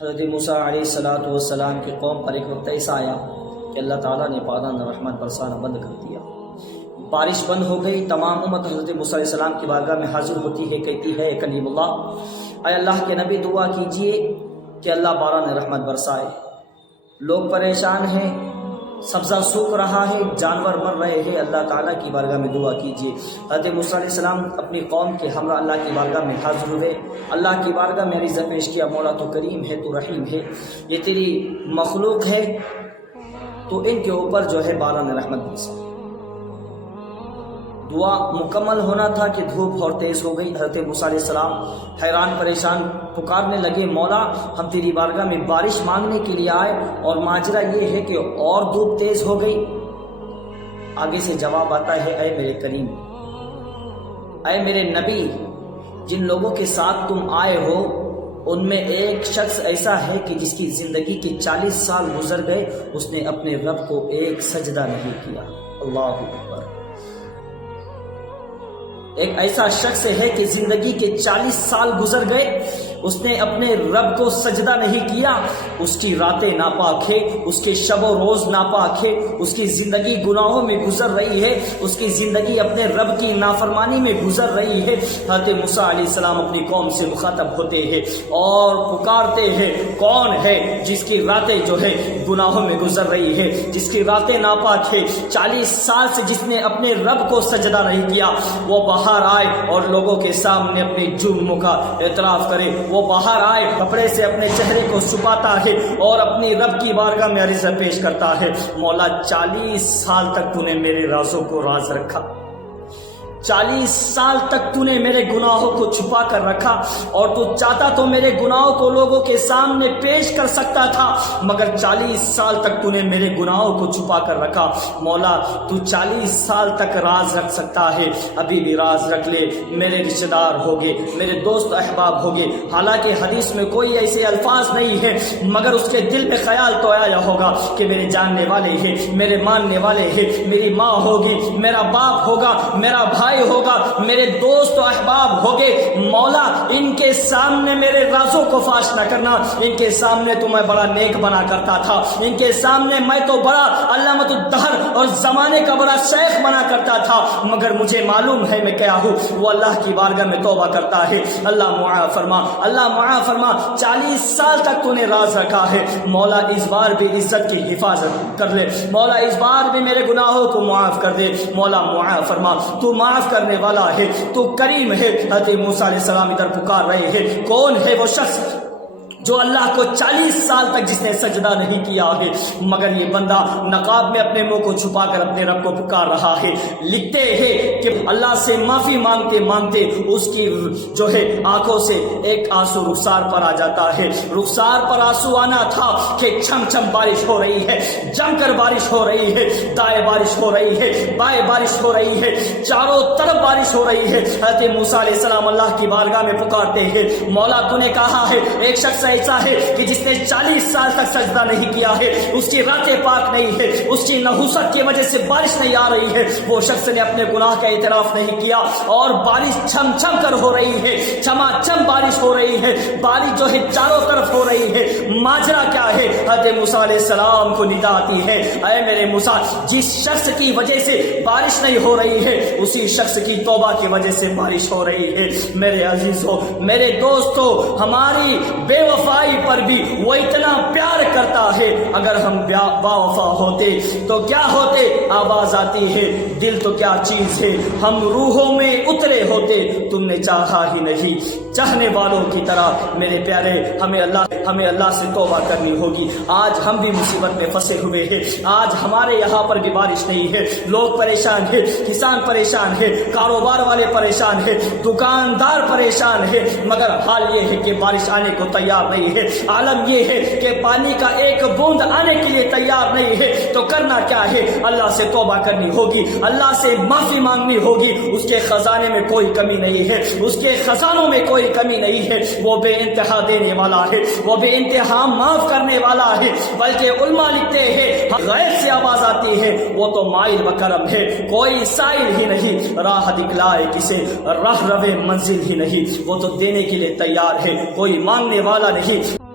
حضرت موسیٰ علیہ السلام کی قوم پر ایک وقت ایسا آیا کہ اللہ تعالیٰ نے بادل رحمت برسانا بند کر دیا، بارش بند ہو گئی۔ تمام امت حضرت موسیٰ علیہ السلام کی بارگاہ میں حاضر ہوتی ہے، کہتی ہے کلیم اللہ، اے اللہ کے نبی دعا کیجئے کہ اللہ باران رحمت برسائے۔ لوگ پریشان ہیں، سبزہ سوکھ رہا ہے، جانور مر رہے ہیں، اللہ تعالیٰ کی بارگاہ میں دعا کیجیے۔ حضرت موسیٰ علیہ السلام اپنی قوم کے ہمراہ اللہ کی بارگاہ میں حاضر ہوئے، اللہ کی بارگاہ میں عرض پیش کیا، مولا تو کریم ہے، تو رحیم ہے، یہ تیری مخلوق ہے، تو ان کے اوپر جو ہے باران رحمت برسا۔ دعا مکمل ہونا تھا کہ دھوپ اور تیز ہو گئی۔ حضرت موسیٰ علیہ السلام حیران پریشان پکارنے لگے، مولا ہم تیری بارگاہ میں بارش مانگنے کے لیے آئے اور ماجرا یہ ہے کہ اور دھوپ تیز ہو گئی۔ آگے سے جواب آتا ہے، اے میرے کریم، اے میرے نبی، جن لوگوں کے ساتھ تم آئے ہو ان میں ایک شخص ایسا ہے کہ جس کی زندگی کے 40 سال گزر گئے، اس نے اپنے رب کو ایک سجدہ نہیں کیا۔ اللہ اکبر۔ ایک ایسا شخص ہے کہ زندگی کے 40 سال گزر گئے، اس نے اپنے رب کو سجدہ نہیں کیا۔ اس کی راتیں ناپاک ہے، اس کے شب و روز ناپاک ہے، اس کی زندگی گناہوں میں گزر رہی ہے، اس کی زندگی اپنے رب کی نافرمانی میں گزر رہی ہے۔ حضرت موسیٰ علیہ السلام اپنی قوم سے مخاطب ہوتے ہیں اور پکارتے ہیں، کون ہے جس کی راتیں جو ہے گناہوں میں گزر رہی ہے، جس کی راتیں ناپاک ہے، 40 سال سے جس نے اپنے رب کو سجدہ نہیں کیا، وہ باہر آئے اور لوگوں کے سامنے اپنے جرموں کا اعتراف کرے۔ وہ باہر آئے، کپڑے سے اپنے چہرے کو چھپاتا ہے اور اپنی رب کی بارگاہ میں عرض پیش کرتا ہے، مولا 40 سال تک تو نے میرے رازوں کو راز رکھا، 40 سال تک تو نے میرے گناہوں کو چھپا کر رکھا، اور تو چاہتا تو میرے گناہوں کو لوگوں کے سامنے پیش کر سکتا تھا، مگر 40 سال تک تو نے میرے گناہوں کو چھپا کر رکھا۔ مولا تو 40 سال تک راز رکھ سکتا ہے، ابھی بھی راز رکھ لے، میرے رشتہ دار ہوگے، میرے دوست احباب ہوگے۔ حالانکہ حدیث میں کوئی ایسے الفاظ نہیں ہے، مگر اس کے دل میں خیال تو آیا ہوگا کہ میرے جاننے والے ہیں، میرے ماننے والے ہیں، میری ماں ہوگی، میرا باپ ہوگا، میرا بھائی ہوگا، میرے دوست و احباب ہوگے۔ مولا ان کے سامنے میرے رازوں کو فاش نہ کرنا، ان کے سامنے تو میں بڑا نیک بنا کرتا تھا، ان کے سامنے میں تو بڑا علامت الدہر اور زمانے کا بڑا شیخ بنا کرتا تھا، مگر مجھے معلوم ہے میں کیا ہوں۔ وہ اللہ کی بارگاہ میں توبہ کرتا ہے، اللہ معاف فرما، اللہ معاف فرما، 40 سال تک تو نے راز رکھا ہے، مولا اس بار بھی عزت کی حفاظت کر لے، مولا اس بار بھی میرے گناہوں کو معاف کر دے، مولا معاف فرما، تو معاف کرنے والا ہے، تو کریم ہے۔ حضرت موسیٰ علیہ السلام ادھر پکار رہے ہیں، کون ہے وہ شخص جو اللہ کو 40 سال تک جس نے سجدہ نہیں کیا ہے، مگر یہ بندہ نقاب میں اپنے منہ کو چھپا کر اپنے رب کو پکار رہا ہے۔ لکھتے ہیں کہ اللہ سے معافی مانگتے مانگتے اس کی جو ہے آنکھوں سے ایک آنسو رخسار پر آ جاتا ہے۔ رخسار پر آنسو آنا تھا کہ چھم چھم بارش ہو رہی ہے، جم کر بارش ہو رہی ہے، دائیں بارش ہو رہی ہے، بائیں بارش ہو رہی ہے، چاروں طرف بارش ہو رہی ہے۔ حضرت موسیٰ علیہ السلام اللہ کی بارگاہ میں پکارتے ہیں، مولا تو نے کہا ہے ایک شخص ایسا ہے کہ جس نے 40 سال تک سجدہ نہیں کیا ہے، اس کی راتیں پاک نہیں ہے، اس کی نحوست کی وجہ سے بارش نہیں آ رہی ہے، وہ شخص نے اپنے گناہ کا اعتراف نہیں کیا اور بارش چھم چھم کر ہو رہی ہے، چھما چھم بارش ہو رہی ہے، بارش جو ہے چاروں طرف ہو رہی ہے۔ ماجرا کیا ہے؟ حضرت موسیٰ علیہ السلام کو ندا آتی ہے، اے میرے موسیٰ، جس شخص کی وجہ سے بارش نہیں ہو رہی ہے، اسی شخص کی توبہ کی وجہ سے بارش ہو رہی ہے۔ میرے عزیزوں، میرے دوستوں، ہماری بے وفائی پر بھی وہ اتنا پیار کرتا ہے۔ اگر ہم با وفا ہوتے تو کیا ہوتے؟ آواز آتی ہے، دل تو کیا چیز ہے، ہم روحوں میں اترے ہوتے، تم نے چاہا ہی نہیں۔ چاہنے والوں کی طرح میرے پیارے، ہمیں اللہ سے توبہ کرنی ہوگی۔ آج ہم بھی مصیبت میں پھنسے ہوئے ہیں، آج ہمارے یہاں پر بھی بارش نہیں ہے، لوگ پریشان ہیں، کسان پریشان ہے، کاروبار والے پریشان ہیں، دکاندار پریشان ہے، مگر حال یہ ہے کہ بارش آنے کو تیار نہیں ہے۔ عالم یہ ہے کہ پانی کا ایک بوند آنے کے لیے تیار نہیں ہے، تو کرنا کیا ہے؟ اللہ سے توبہ کرنی ہوگی، اللہ سے معافی مانگنی ہوگی۔ اس کے خزانے میں کوئی کمی نہیں ہے، اس کے خزانوں میں کوئی کمی نہیں ہے، وہ بے انتہا دینے والا ہے، وہ بے انتہا معاف کرنے والا ہے۔ بلکہ علماء لکھتے ہیں، غیب سے آواز آتی ہے، وہ تو مائل و کرم ہے، کوئی سائل ہی نہیں، راہ دکھلائے کسے راہ روے منزل ہی نہیں، وہ تو دینے کے لیے تیار ہے، کوئی مانگنے والا نہیں۔